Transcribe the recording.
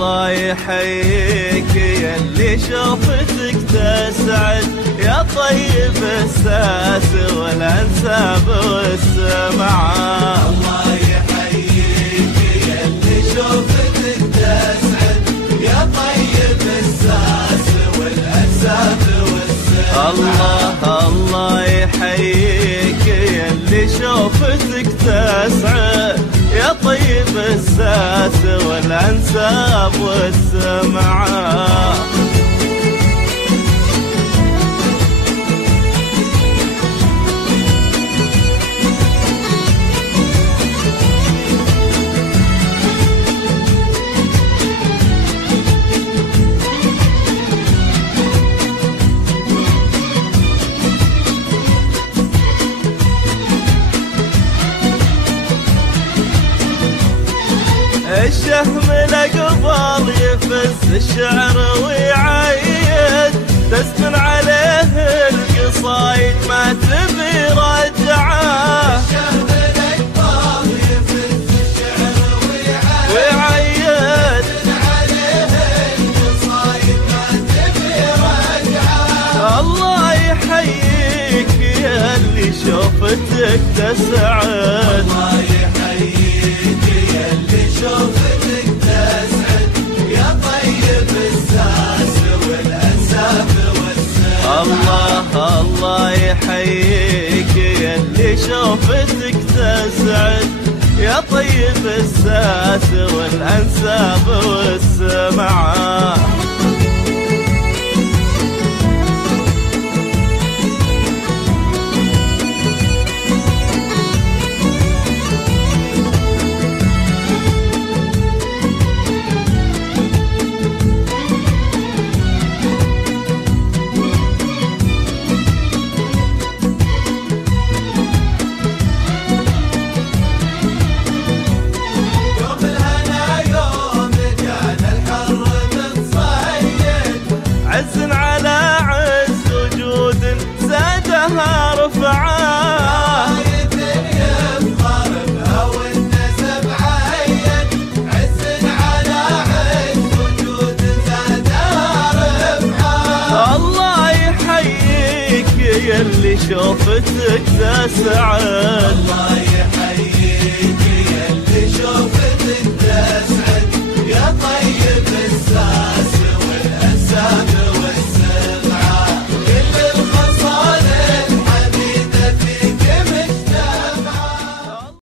الله يحييك يلي شوفتك تسعد يا طيب الساس والانساب والسمعة. الله يحييك يلي شوفتك تسعد يا طيب الساس والانساب والسمعة. الله يحييك يلي شوفتك تسعد يا طيب الساس والانساب والسمعة. الشهم الأقبال يفز الشعر ويعيد تسكن عليه القصايد ما تبي رجعه. الشهم الأقبال يفز الشعر ويعيد تسكن عليه القصايد ما تبي رجعه. الله يحييك يلي شوفتك تسعد. الله يحييك يلي شوفتك تسعد يا طيب الساس والانساب والسمعة. الله يحييك يلي شوفتك تسعد يا طيب الساس والانساب والسمعة. عز على عز وجود زادها رفعه. راية يفخر بها والنسب عين عز على عز وجود زادها رفعه. الله يحييك يلي شوفتك تسعد. الله